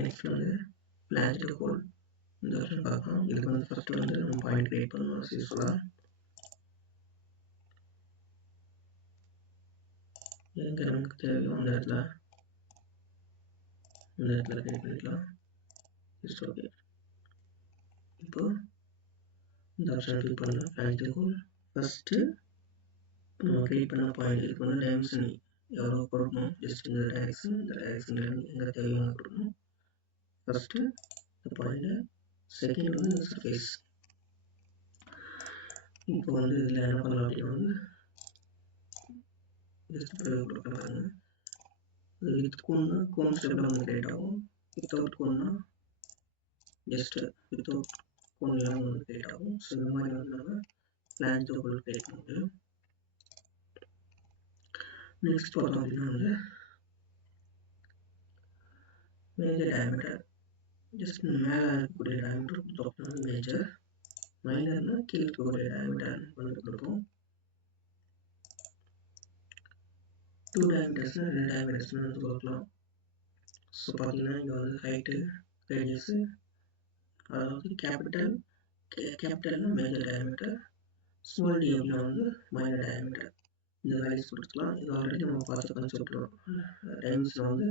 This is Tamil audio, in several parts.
நெக்ஸ்ட் வந்து பிளான்ட் ஹோல் இந்த வருஷன் பார்க்கலாம். இதுக்கு வந்து ஃபஸ்ட்டு வந்து நம்ம பாயிண்ட் கிரியேட் பண்ணணும். யூஸ்ஃபுல்லாக எங்கே நமக்கு தேவையோ அந்த இடத்துல கிரியேட் பண்ணிக்கலாம். Just okay. இப்போ இந்த ஆப்ஷன் கிளிக் பண்ணலாம். பிளான்ட் ஹோல் ஃபஸ்ட்டு நம்ம கிரியேட் பண்ண பாயிண்ட் இதுக்கு வந்து டைமென்ஷன் எவ்வளோ கொடுக்கணும். ஜஸ்ட் இந்த டைரக்ஷன் எங்கே தேவையோ அங்கே கொடுக்கணும். ஃபஸ்ட்டு இந்த பாயிண்ட்டு, செகண்ட் வந்து இந்த சர்ஃபேஸ். இப்போ வந்து இதில் என்ன பண்ணலாம் அப்படின்னா வந்து ஜஸ்ட் கொடுக்குறாங்க. வித் கோன் ஸ்டெப்பில் வந்து கிரியேட் ஆகும். வித்தவுட் கோன்னா ஜஸ்ட் வித்தவுட் கோன் இல்லாமல் வந்து கிரியேட் ஆகும். ஸோ இந்த மாதிரி வந்து நம்ம பிளான்ட் ஹோல் கிரியேட் பண்ண முடியும். நெக்ஸ்ட் பார்த்தோம் அப்படின்னா வந்து மேஜர் டயமீட்டர். ஜஸ்ட் மேலே இருக்கக்கூடிய டயமீட்டர் கொடுத்தோம் மேஜர், மைனர்னா கீழே இருக்கக்கூடிய டயமீட்டர் வந்து கொடுப்போம். 2 டயமீட்டர்ஸ்னால் 2 டயமீட்டர்ஸ்னு வந்து கொடுக்கலாம். ஸோ பார்த்தீங்கன்னா இங்கே வந்து ஹைட்டு ரேடியஸு, அதாவது கேபிட்டல்னா மேஜர் டயமீட்டர், ஸ்மால் டி அப்படின்னா வந்து மைனர் டயமீட்டர். இந்த வேல்யூஸ் கொடுத்துக்கலாம். இது ஆல்ரெடி நம்ம பார்த்த கான்செப்ட். டைமென்ஷன் வந்து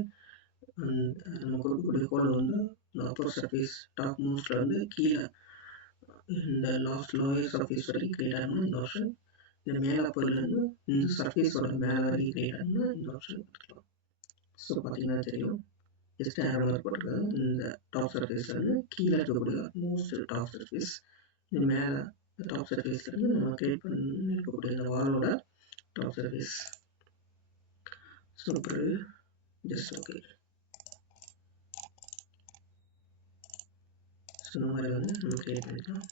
நம்ம கொடுக்கக்கூடிய கோல் வந்து இந்த அப்பர் சர்ஃபேஸ் டாப் மோஸ்ட்ல வந்து கீழே இந்த லோயர் சர்ஃபேஸ் வரைக்கும் கிரியேட் ஆகணும் இந்த ஆப்ஷன். இந்த மேலே அப்பர்லேருந்து இந்த சர்ஃபேஸோட மேலே வரைக்கும் கிரியேட் ஆகணும் இந்த ஆப்ஷன் கொடுத்துக்கலாம். ஸோ பார்த்தீங்கன்னா தெரியும், ஜஸ்ட் ஆரோ போட்டிருக்காங்க. இந்த டாப் சர்ஃபேஸ்ல இருந்து கீழே இருக்கக்கூடிய மோஸ்ட் டாப் சர்ஃபேஸ், இந்த மேலே டாப் சர்ஃபேஸ்ல இருந்து நம்ம கிரியேட் பண்ணி இருக்கக்கூடிய இந்த வாலோட டாப் சர்ஃபேஸ். ஸோ அப்புறம் ஜஸ்ட் ஓகே. ஸோ இந்த மாதிரி வந்து நம்ம கிரியேட் பண்ணிக்கலாம்.